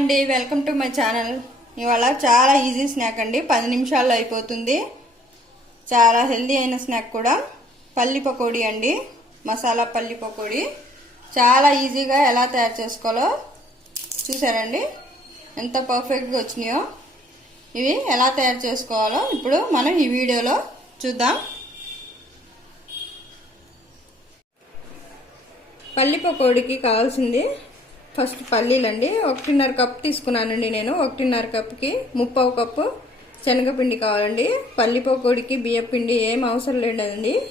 అండి welcome to my channel ఇవాళ చాలా ఈజీ స్నాక్ అండి. పది నిమిషాల్లో అయిపోతుంది. చాలా హెల్దీ అయిన స్నాక్ కూడా. పల్లి పకోడీ అండి. మసాలా పల్లి పకోడీ. చాలా ఈజీగా ఎలా తయారు చేసుకోవాలో చూసారండి. ఎంత పర్ఫెక్ట్గా వచ్చినాయో. ఇవి ఎలా తయారు చేసుకోవాలో ఇప్పుడు మనం ఈ వీడియోలో చూద్దాం. పల్లి పకోడీకి కావాల్సింది ఫస్ట్ పల్లీలండి. ఒకటిన్నర కప్ తీసుకున్నానండి నేను. ఒకటిన్నర కప్కి ముప్పావు కప్పు శనగపిండి కావాలండి. పల్లి పకోడీకి పిండి ఏం అవసరం లేదండి.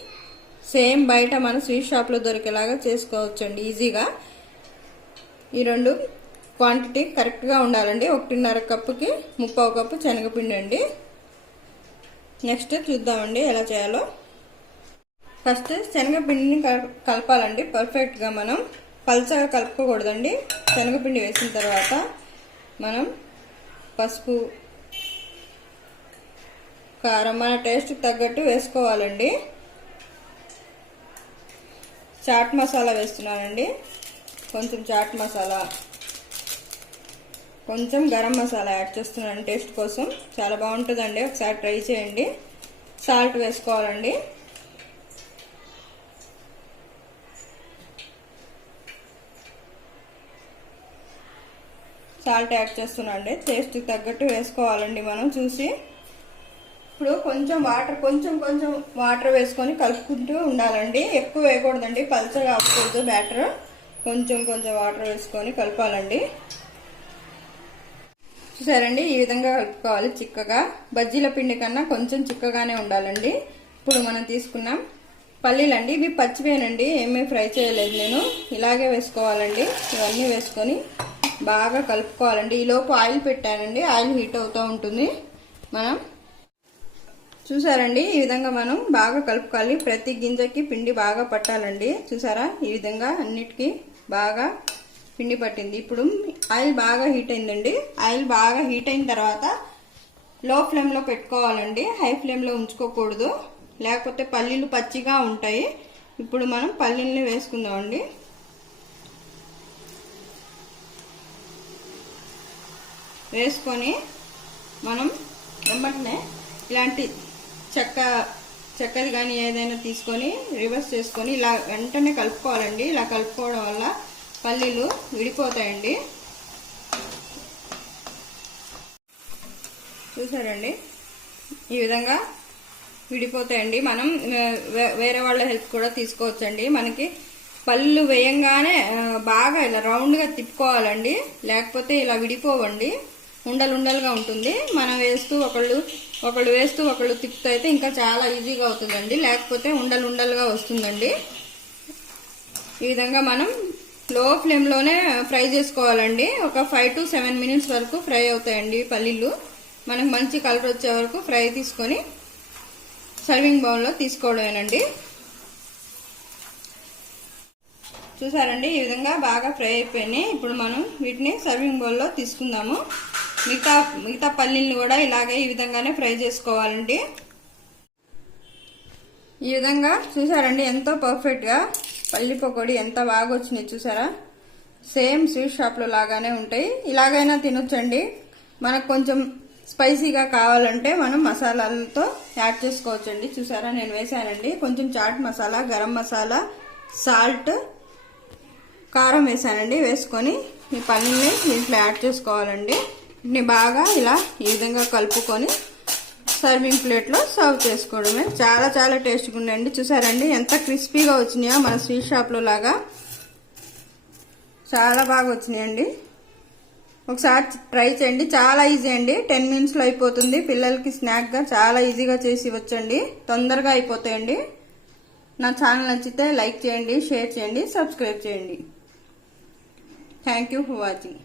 సేమ్ బయట మన స్వీట్ షాప్లో దొరికేలాగా చేసుకోవచ్చండి ఈజీగా. ఈ రెండు క్వాంటిటీ కరెక్ట్గా ఉండాలండి. ఒకటిన్నర కప్పుకి ముప్పావు కప్పు శనగపిండి అండి. నెక్స్ట్ చూద్దామండి ఎలా చేయాలో. ఫస్ట్ శనగపిండిని కలపాలండి. పర్ఫెక్ట్గా మనం. పల్చగా కలుపుకోకూడదండి. శనగపిండి వేసిన తర్వాత మనం పసుపు కారం మన టేస్ట్ తగ్గట్టు వేసుకోవాలండి. చాట్ మసాలా వేస్తున్నానండి. కొంచెం చాట్ మసాలా కొంచెం గరం మసాలా యాడ్ చేస్తున్నాను టేస్ట్ కోసం. చాలా బాగుంటుందండి. ఒకసారి ట్రై చేయండి. సాల్ట్ వేసుకోవాలండి. సాల్ట్ యాడ్ చేస్తున్నాండి టేస్ట్కి తగ్గట్టు వేసుకోవాలండి మనం చూసి. ఇప్పుడు కొంచెం వాటర్ కొంచెం కొంచెం వాటర్ వేసుకొని కలుపుకుంటూ ఉండాలండి. ఎక్కువ వేయకూడదండి. పల్చగా అవ్వకూడదు బ్యాటర్. కొంచెం కొంచెం వాటర్ వేసుకొని కలపాలండి. చూసారండి? ఈ విధంగా కలుపుకోవాలి చిక్కగా. బజ్జీల పిండి కన్నా కొంచెం చిక్కగానే ఉండాలండి. ఇప్పుడు మనం తీసుకున్నాం పల్లీలండి. ఇవి పచ్చివేనండి. ఏమీ ఫ్రై చేయలేదు నేను. ఇలాగే వేసుకోవాలండి. ఇవన్నీ వేసుకొని బాగా కలుపుకోవాలండి. ఈలోపు ఆయిల్ పెట్టానండి. ఆయిల్ హీట్ అవుతూ ఉంటుంది. మనం చూసారండి? ఈ విధంగా మనం బాగా కలుపుకోవాలి. ప్రతి గింజకి పిండి బాగా పట్టాలండి. చూసారా? ఈ విధంగా అన్నిటికీ బాగా పిండి పట్టింది. ఇప్పుడు ఆయిల్ బాగా హీట్ అయిందండి. ఆయిల్ బాగా హీట్ అయిన తర్వాత లో ఫ్లేమ్లో పెట్టుకోవాలండి. హై ఫ్లేమ్లో ఉంచుకోకూడదు. లేకపోతే పల్లీలు పచ్చిగా ఉంటాయి. ఇప్పుడు మనం పల్లీల్ని వేసుకుందామండి. వేసుకొని మనం వెంబటనే ఇలాంటి చెక్క చెక్కది కానీ ఏదైనా తీసుకొని రివర్స్ చేసుకొని ఇలా వెంటనే కలుపుకోవాలండి. ఇలా కలుపుకోవడం వల్ల పల్లీలు విడిపోతాయండి. చూసారండి? ఈ విధంగా విడిపోతాయండి. మనం వేరే వాళ్ళ హెల్ప్ కూడా తీసుకోవచ్చండి. మనకి పళ్ళు వేయంగానే బాగా ఇలా రౌండ్గా తిప్పుకోవాలండి. లేకపోతే ఇలా విడిపోవండి. ఉండలు ఉండలుగా ఉంటుంది. మనం వేస్తూ ఒకళ్ళు ఒకళ్ళు వేస్తూ ఒకళ్ళు తిప్పుతూ అయితే ఇంకా చాలా ఈజీగా అవుతుందండి. లేకపోతే ఉండలు ఉండలుగా వస్తుందండి. ఈ విధంగా మనం లో ఫ్లేమ్లోనే ఫ్రై చేసుకోవాలండి. ఒక ఫైవ్ టు సెవెన్ మినిట్స్ వరకు ఫ్రై అవుతాయండి పల్లీలు. మనకు మంచి కలర్ వచ్చే వరకు ఫ్రై తీసుకొని సర్వింగ్ బౌల్లో తీసుకోవడమేనండి. చూసారండి? ఈ విధంగా బాగా ఫ్రై అయిపోయినాయి. ఇప్పుడు మనం వీటిని సర్వింగ్ బౌల్లో తీసుకుందాము. మిగతా మిగతా పల్లీలను కూడా ఇలాగే ఈ విధంగానే ఫ్రై చేసుకోవాలండి. ఈ విధంగా చూసారండి ఎంతో పర్ఫెక్ట్గా పల్లి పకోడీ ఎంత బాగా వచ్చినాయి చూసారా? సేమ్ స్వీట్ షాప్లో లాగానే ఉంటాయి. ఇలాగైనా తినొచ్చండి. మనకు కొంచెం స్పైసీగా కావాలంటే మనం మసాలాలతో యాడ్ చేసుకోవచ్చండి. చూసారా? నేను వేసానండి కొంచెం చాట్ మసాలా గరం మసాలా సాల్ట్ కారం వేసానండి వేసుకొని ఈ పల్లీని దీంట్లో యాడ్ చేసుకోవాలండి. వీటిని బాగా ఇలా ఈ విధంగా కలుపుకొని సర్వింగ్ ప్లేట్లో సర్వ్ చేసుకోవడమే. చాలా చాలా టేస్ట్గా ఉన్నాయండి చూసారండి? ఎంత క్రిస్పీగా వచ్చినాయో మన స్వీట్ షాప్లో లాగా. చాలా బాగా వచ్చినాయండి ఒకసారి ట్రై చేయండి. చాలా ఈజీ అండి. టెన్ మినిట్స్లో అయిపోతుంది. పిల్లలకి స్నాక్గా చాలా ఈజీగా చేసి ఇవ్వచ్చండి. తొందరగా అయిపోతాయండి. నా ఛానల్ నచ్చితే లైక్ చేయండి షేర్ చేయండి సబ్స్క్రైబ్ చేయండి. Thank you for watching